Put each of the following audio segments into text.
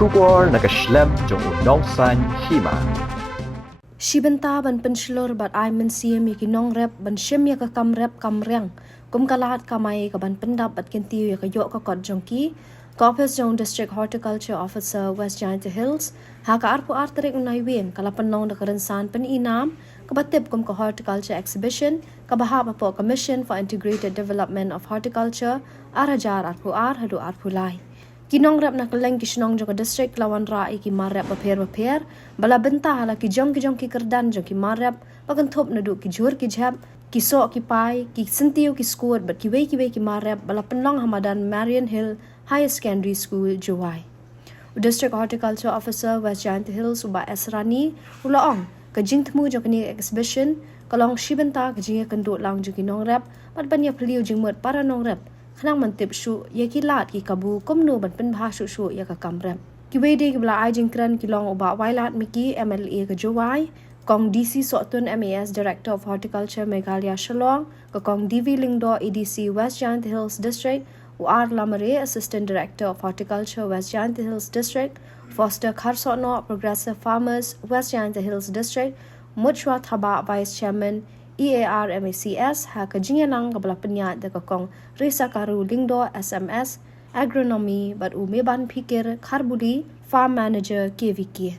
Shubor nakaslem jong unongsan hima. Shibenta ban penslor bat ai men siem ya kinong rep ban shem ya ka kam rep kam reng kum kalat kamai ka ban pendap bat kentiu ya ka yo ka kot jongki Office Jong District Horticulture Officer West Giant Hills ha ka arpu arterik unai wien kala penong da kerensan pen inam ka batip kum ka horticulture exhibition ka bahap apo Commission for Integrated Development of Horticulture arajar arpu ar hadu arpu lai Kinong rep nak leng kisnong jong district lawan rai ki marep paper bala bentah la ki jong ki kerdan jong ki marep pakan thop na du ki jur ki jhap ki so ki pai ki sentiu ki score but ki wei ki marep bala penlong hamadan Marion Hill Higher Secondary School Juwai. District Horticulture Officer West Giant Hills uba Esrani ulaong ka jing temu jong ni exhibition kalong shibenta ka jing kan do lang jong ki nong rep pat banya peliu jing mot para nong rep Khanang mantip shu ya ki lat ki kabu komno ban pen bha shu ya ka kamrem ki wede ki bla ai jingkran ki long oba wailat miki MLA ka jowai kong DC Sotun MAS Director of Horticulture Meghalaya Shillong ka kong DV Lingdo EDC West Giant Hills District UR Lamare Assistant Director of Horticulture West Giant Hills District Foster Kharsono Progressive Farmers West Giant Hills District Muchwa Thaba Vice Chairman EAR MACS ha kajinganang kabla penyat da kong Risa Karu Lingdo SMS Agronomy bat umeban pikir Kharbuli Farm Manager KVK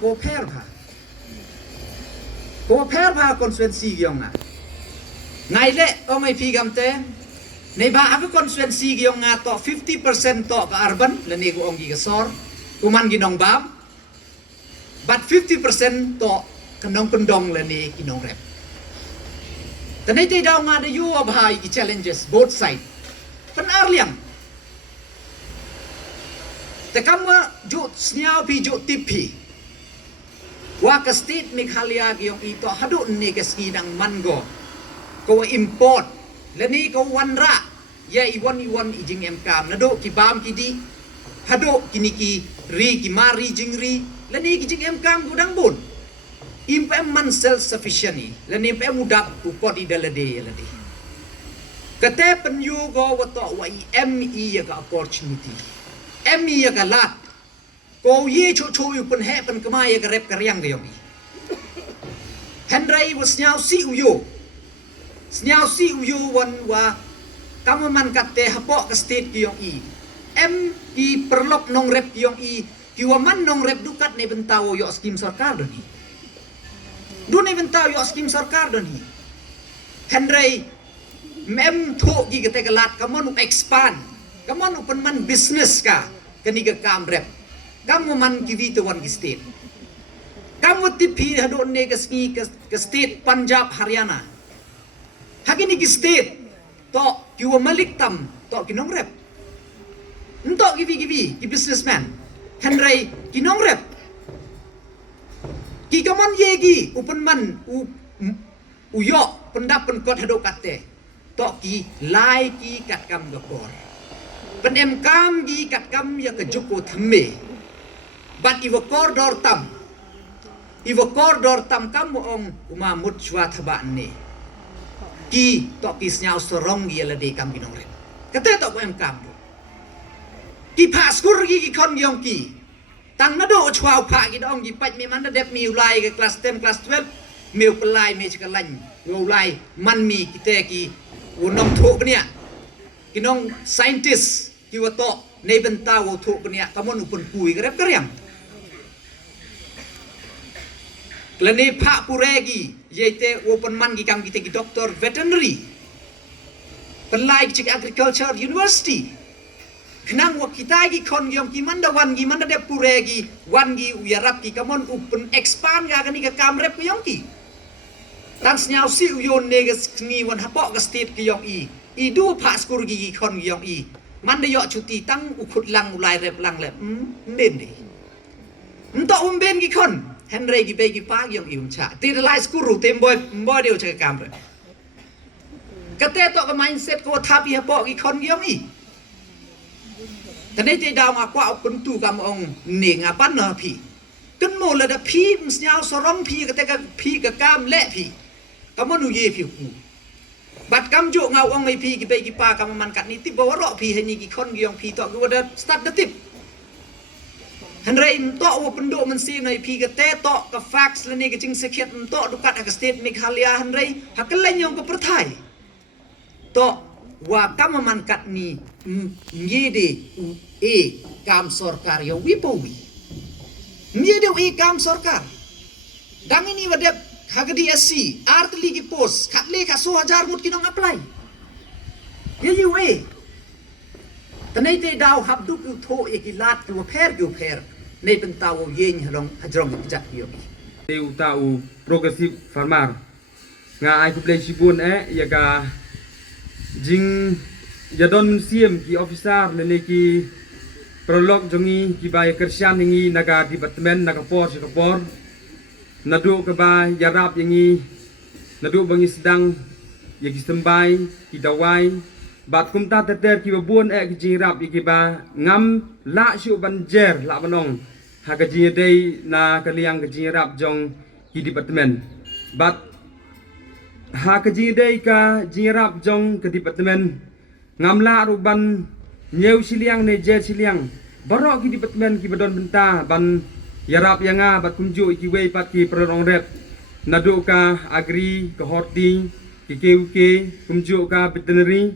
go pair pha constituency gyong na ngai le ong ai phi gam te nei ba ave constituency gyong nga to 50% to ka urban le ni go ong gi ka sor kuman gi nong bam but 50% to kanong pendong le ni ki nong rep tanai te daw nga de you of high challenges both side pen arliang te kama ju sniao pi ju tipi wa ka state Meghalaya gyong ito hadu ni ka skidang mango ko import lani ko wanra ya iwan ijing emkam nado ki bam ki di hadu kini ki ri ki mari jingri lani ki jing emkam gudang bun impem man self sufficient lani impem mudap upot idalade lade kate penyu go wato wa ME ya ka opportunity ME ya ka lat ko ye cho yu pen he pen kemai ya ka rep karyang ga yomi Henry was nyao si uyo wan wa kamaman kate hapo ka state ki yong i ki perlop nong rep ki yong i ki waman nong rep dukat ne bentawo yo skim sarkar doni du ne bentawo yo skim sarkar doni Henry mem tho gi kate kalat kamon expand kamon open man business ka kani ga kam rep kamu man ki vito wan ki state kamu tipi hado ne ka ski ka state Punjab Haryana hagini ki state to ki wa malik tam to ki nong rep nto ki businessman Henry ki nong rep ki kaman yegi open man u yo pendap pen kot hado kate to ki lai ki kat kam gapor pen em kam gi kat kam ya ka juko thamme bat iwa koridor tam kam ong uma mut chwa thaba ne ki to ki snyao sorong gi la de kam binong re kate to ko em kam do ki paskur gi kon gyong ki tang na do chwa pha gi dong gi pach me man da dep mi ulai ke class 10 class 12 meu pelai me chka lan ulai man mi kite ki unong thok nia ki nong scientist ki wa to nei benta wo thok nia kamon upun pui grep karyang klane pha puregi yete open man gi kam kite ki doctor veterinary pelai ki agriculture university knang wa kita gi kon gyom ki manda wan gi manda de puregi wan gi uyarap ki kamon open expand ga kani ka kam rep yong ki tang snyao si uyon negas ngi wan hapok ka state ki yong i du pha skur gi kon yong i manda yo cuti tang ukut lang ulai rep lang le ben ni nto ben gi kon Henry gi begi pa yong i cha ti lai skuru tem boy deu cha kam re kate to ka mindset ko thapi hapok gi kon yong i tane te daw ma kwa kun tu kam ong ne nga pan na phi kan mo la da phi msnyao sorong phi ka te ka phi ka kam le phi kamonu ye phi ku bat kam jo ngau ong mai phi gi be gi pa kam man kat ni ti bo ro phi he ni gi kon gi ong phi to gi da start da tip Henry to wo pendo man si nei phi ka te to ka fax la ni gi jing sekhet to du kat ka state Meghalaya Henry hakalen yong ka prathai to wa kam man kat ni ngide kam sorkar yo wipowi ngide kam sorkar dang ini wadep hagdi SC artli ki post khatle ka 1000 mut kinong apply ye yu tanai te daw habdu ku tho ekilat ku pher nei pentau yeng hajrong jak yo eu tau progressive farmer nga ai ku play sibun ya ka jing jadon siem ki officer le ki prolog jongi ki bay kersian ngi naga department naga por nadu ka ba yarap yangi nadu bangi sedang ya ki sembai ki dawai bat kumta teter ki babun ki jirap ki ba ngam la shu banjer la banong ha ka ji dei na kaliang ki jirap jong ki department bat ha ka ji dei ka jirap jong ke department ngamla ruban nyeu siliang ne je siliang barok ki department ki badon benta ban yarap yanga bat kumju ki wei pat ki prorong rep nadu ka agri ka horti ki keuke kumju ka veterinary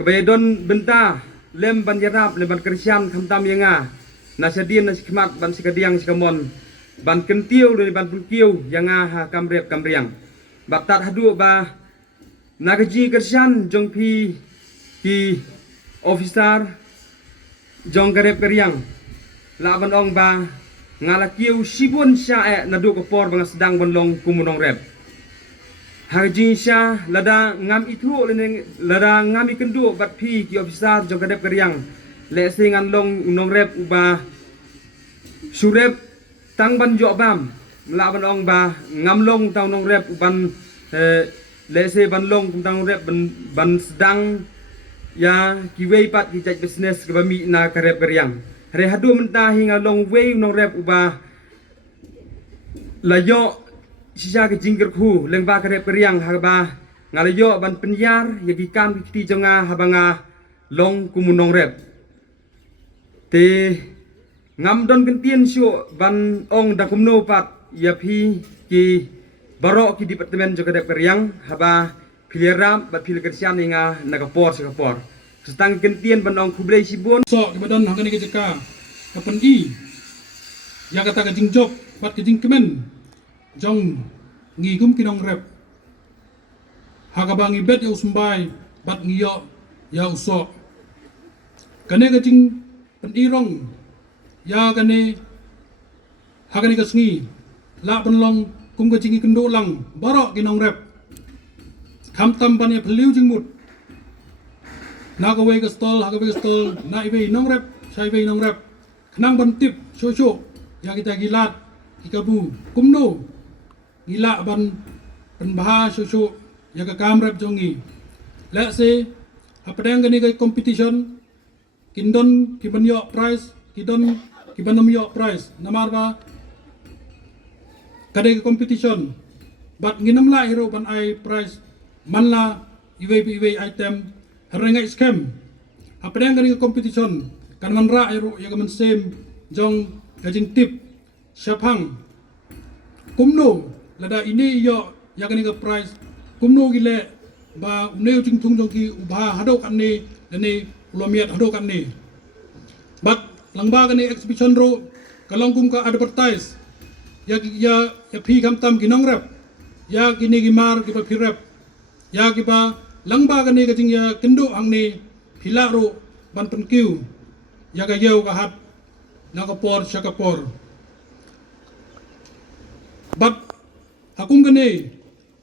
kebayadon benta lem ban yarap lem ban kersian khamtam yanga nasadin nasikmat ban sikadiang sikamon ban kentiu dari ban punkiu yang ha kamrep kamriang batat hadu ba nagaji kersian jong pi ki officer jong garep keriang laban ong ba ngalakiu sibun sya nadu kapor bang sedang bonlong kumunong rep haji sya lada ngam itu lada ngam ikendu bat pi ki officer jong garep keriang le singan long nong rep uba surep tang ban jo bam laban ong ba ngam long tang nong rep uban lese ban long tang rep ban sedang ya ki wei pat ki jaj business ke bami na karep keriang re hadu mentah hingga long wei nong rep uba layo sisa ke jingger khu leng ba karep keriang ha ba ngalayo ban penyar ya ki kam ki jonga habanga long kumunong rep te ngam don kentien syo ban ong da kumno pat ya phi ki barok ki departemen jo kadep keriang haba piliram bat pil kersian inga nakapor sakapor setang kentien ban ong kublai sibun so kebadan hangani ke jeka kapan i ya kata ke jingjok bat ke jingkemen jong ngi kum kinong rep hagabangi bet ya usumbai bat ngiyo ya usok kane ke jing pen irong ya kane hagani ke sengi la penlong kum ke jingi kendo lang barok kinong rep kam tampan ya peliu jingmut na ka wei ke stol ha ka wei ke stol na i wei nong rep sai wei nong rep kenang ban tip syo ya kita gilat ikabu kumno gila ban penbaha syo ya ka kam rep jongi la se apadang gani ke competition kindon kibanyo prize kidon kibanomyo prize namar ba kadai ke competition bat nginam la hero ban ai prize manla iwe item harenga scam apadang gani ke competition kan man ra hero ya man sem jong gajing tip syapang kumno lada ini yo ya gani ke prize kumno gile ba uneu jing tung jong ki ubha hado kan ni dani ulomiat hado kan ni bat langba gani exhibition ro kalong kum ka advertise ya pi kam tam ginong rep ya gini gimar ki pa pi rep ya ki pa langba gani ka jing ya kendo ang ni pila ro ban penkiu ya ga yeu ka hat na ka por sya ka por bat hakum gani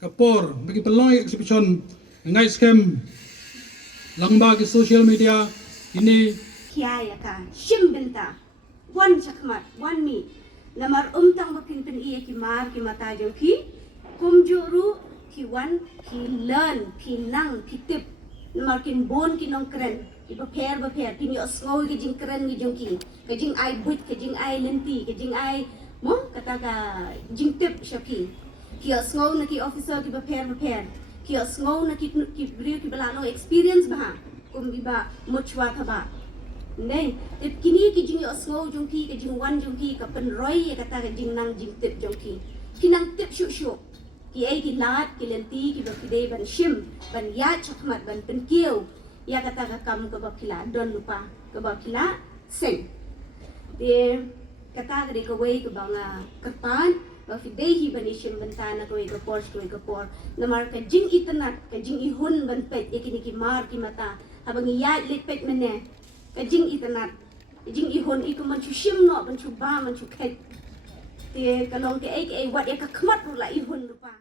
ka por bagi pelong exhibition ngai scam langba ki social media ini kiaya ka shimbenta wan chakmat wan mi namar tang bakin pen iya ki mar ki mata jo ki kumjuru ki wan ki learn ki nang ki tip namar kin bon ki nong kren ki baper ki ni osngoi ki jing kren ni jong ki jing ai but ki jing ai lenti ki jing ai mo kata ka jing tip shapi ki osngoi na ki officer ki baper ki osngoi na ki brio ki balano experience bah kum biba muchwa thaba nei tip kini ki jing osngoi jong ki jing wan jong ki ka pen roi kata ka jing nang jing tip jong ki nang tip shu ki ai ki lat ki lenti ki bakide ban shim ban ya chakmat ban pen kieu ya kata ka kam ka bakila don lupa ka bakila seng de kata ka ka wei ka banga kapan ba fidehi ban shim bantana ka wei ka por namar ka jing itanat ka jing ihun ban pet yakini ki mar ki mata habang ya lit pet mene ka jing itanat jing ihun iku man chu shim no ban chu ba man chu khet te kalong ke ai wat ya ka khmat ru la ihun lupa